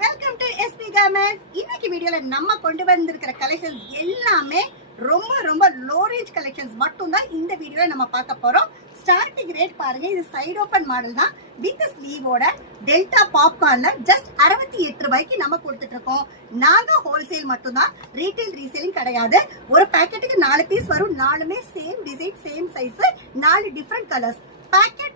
Welcome to SP garments. இன்னைக்கு வீடியோல நம்ம கொண்டு வந்திருக்கிற கலெக்ஷன்ஸ் எல்லாமே ரொம்ப ரொம்ப லோ ரேஞ்ச் கலெக்ஷன்ஸ் மட்டும் தான் இந்த வீடியோல நம்ம பார்க்க போறோம். ஸ்டார்டிங் ரேட் பாருங்க, இது சைடு ஓபன் மாடல் தான் வித் ஸ்லீவோட டெல்டா பாப்கார்ன்ல ஜஸ்ட் 68 ரூபாய்க்கு நம்ம கொடுத்துட்டு இருக்கோம். நாங்க ஹோல்சேல் மட்டும் தான், ரீட்டைல் ரீசேலிங் கிடையாது. ஒரு பாக்கெட்டுக்கு 4 பீஸ் வரும், 4மே same design same size, 4 different colours.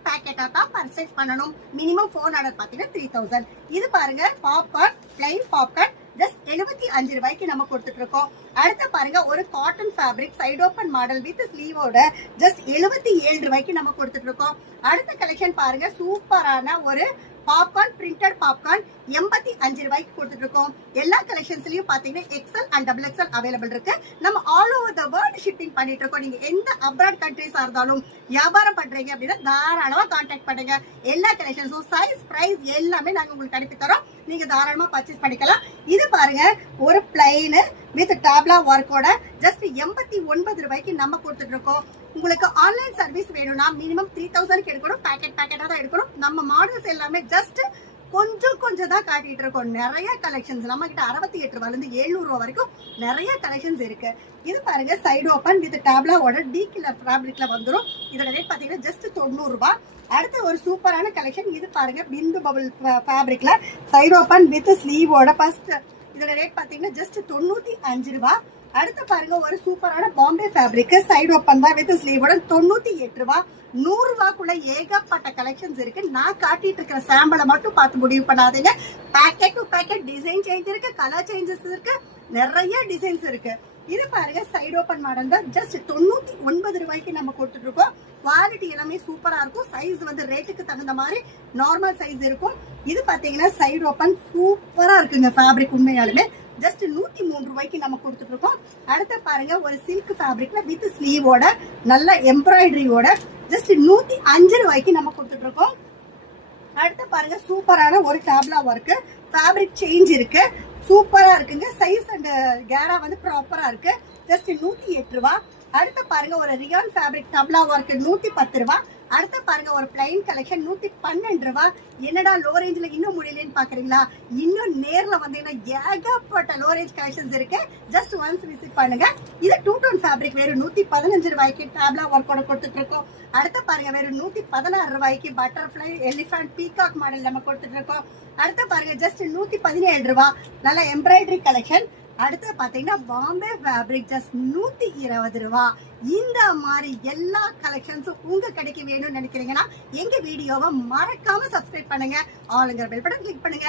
பேக்கெட்டா தான் பர்ச்சேஸ் பண்ணணும். மினிமம் ஃபோன் ஆர்டர் பாத்தீங்கன்னா 3000. இது பாருங்க பாப்கார்ன், பிளைன் பாப்கார்ன் ஜஸ்ட் 75 ரூபாய்க்கு நம்ம கொடுத்துட்டு இருக்கோம். அடுத்து பாருங்க ஒரு cotton fabric side open model with ஸ்லீவோட ஜஸ்ட் 77 ரூபாய்க்கு நம்ம கொடுத்துட்டு இருக்கோம். அடுத்த கலெக்ஷன் பாருங்க, சூப்பரான ஒரு பாப்கார்ன், பிரிண்டட் பாப்கார்ன் 85 ரூபாய்க்கு கொடுத்துட்டு இருக்கோம். எல்லா கலெக்ஷன்ஸ்லயும் பாத்தீங்கன்னா XL and double XL available இருக்கு. நம்ம all over the world shipping பண்ணிட்டு இருக்கோம். நீங்க எந்த அப்ராட் கண்ட்ரீஸா இருந்தாலும் வியாபாரம் பண்றீங்க அப்படின்னா தாராளமா கான்டாக்ட் பண்ணுங்க. எல்லா கலெக்ஷன்ஸும் சைஸ் பிரைஸ் எல்லாமே நாங்க உங்களுக்கு அனுப்பி தரோம். நீங்க தாராளமா பர்ச்சேஸ் பண்ணிக்கலாம். இது பாருங்க ஒரு பிளைன் வித் டாப்லா ஒர்க்கோட ஜஸ்ட் 89 ரூபாய்க்கு நம்ம கொடுத்துட்டு இருக்கோம். உங்களுக்கு ஆன்லைன் சர்வீஸ் வேணும்னா மினிமம் 3000 எடுக்கணும். பேக்கெட்டா தான் எடுக்கணும். நம்ம மாடல்ஸ் எல்லாமே ஜஸ்ட் கொஞ்சம் தான் காட்டிட்டு இருக்கோம். நிறைய கலெக்ஷன்ஸ் நம்ம கிட்ட 68 ரூபாயில இருந்து 700 ரூபாய் வரைக்கும் நிறைய கலெக்ஷன்ஸ் இருக்கு. இது பாருங்க சைடு ஓபன் வித் டாப்லாவோட டி கலர் ஃபேப்ரிக்ல வந்துரும். இதோட ரேட் பாத்தீங்கன்னா ஜஸ்ட் 90 ரூபாய். அடுத்து ஒரு சூப்பரான கலெக்ஷன், இது பாருங்க பிந்து பபிள் ஃபேப்ரிக்ல சைடு ஓபன் வித் ஸ்லீவோட ஃபர்ஸ்ட். இதோட ரேட் பாத்தீங்கன்னா ஜஸ்ட் 95 ரூபாய். அடுத்து பாருங்க ஒரு சூப்பரான பாம்பே ஃபேப்ரிக் சைடு ஓபன் தான் வித் ஸ்லீவோட 98 ரூபாய். 100 ரூபாய்க்குள்ள ஏகப்பட்ட கலெக்ஷன்ஸ் இருக்கு. நான் காட்டிட்டு இருக்கிற சாம்பிளை மட்டும் பார்த்து முடிவு பண்ணாதீங்க. Packet to packet design change இருக்கு, கலர் சேஞ்சஸ் இருக்கு, நிறைய டிசைன்ஸ் இருக்கு. இது பாருங்க சைடு ஓபன் மாடல் தான் ஜஸ்ட் 99 ரூபாய்க்கு நம்ம கொடுத்துட்டு இருக்கோம். குவாலிட்டி எல்லாமே சூப்பரா இருக்கும். சைஸ் வந்து ரேட்டுக்கு தகுந்த மாதிரி நார்மல் சைஸ் இருக்கும். இது பாத்தீங்கன்னா சைடு ஓபன் சூப்பரா இருக்குங்க. ஃபேப்ரிக் உண்மையாலுமே ஜஸ்ட் 103 ரூபாய்க்கு நம்ம கொடுத்துட்டு இருக்கோம். அடுத்து பாருங்க ஒரு சில்க் ஃபேப்ரிக்ல வித் ஸ்லீவோட நல்ல எம்ப்ராய்டரியோட ஜஸ்ட் 105 ரூபாய்க்கு நம்ம கொடுத்துட்டு இருக்கோம். அடுத்து பாருங்க சூப்பரான ஒரு டாப்லா ஒர்க் ஃபேப்ரிக் சேஞ்ச் இருக்கு, சூப்பரா இருக்குங்க. சைஸ் அண்ட் கேரா வந்து ப்ராப்பரா இருக்கு. ஜஸ்ட் 108 ரூபாய். அடுத்து பாருங்க ஒரு ரியான் ஃபேப்ரிக் டப்லா ஒர்க் 110 ரூபாய். அடுத்து பாருங்க ஒரு பிளைன் கலெக்ஷன் 112 ரூபாய். என்னடா லோ ரேஞ்ச்ல இன்னும் முடியலன்னு பாக்குறீங்களா? இன்னும் நேர்ல வந்தீங்கன்னா ஏகப்பட்ட லோ ரேஞ்ச் கலெக்ஷன்ஸ் இருக்கு. ஜஸ்ட் ஒன்ஸ் விசிட் பண்ணுங்க. இது 2 டோன் ஃபேப்ரிக் வெறும் 115 ரூபாய்க்கு டாப்லா ஒர்க்கோட கொடுத்துட்டு இருக்கோம். அடுத்து பாருங்க வெறும் 116 ரூபாய்க்கு பட்டர்ஃபிளை எலிஃபண்ட் பீகாக் மாடல் நம்ம கொடுத்துட்டு இருக்கோம். அடுத்து பாருங்க ஜஸ்ட் 117 ரூபாய் நல்ல எம்ப்ராய்டரி கலெக்ஷன். அடுத்து பாத்தீங்கன்னா பாம்பே ஃபேப்ரிக் ஜஸ்ட் 120 ரூபாய். இந்த மாதிரி எல்லா கலெக்ஷன்ஸும் உங்க கடைக்கு வேணும்னு நினைக்கிறீங்கன்னா எங்க வீடியோவை மறக்காம சப்ஸ்கிரைப் பண்ணுங்க. ஆளுங்க பெல் பட்டன் கிளிக் பண்ணுங்க.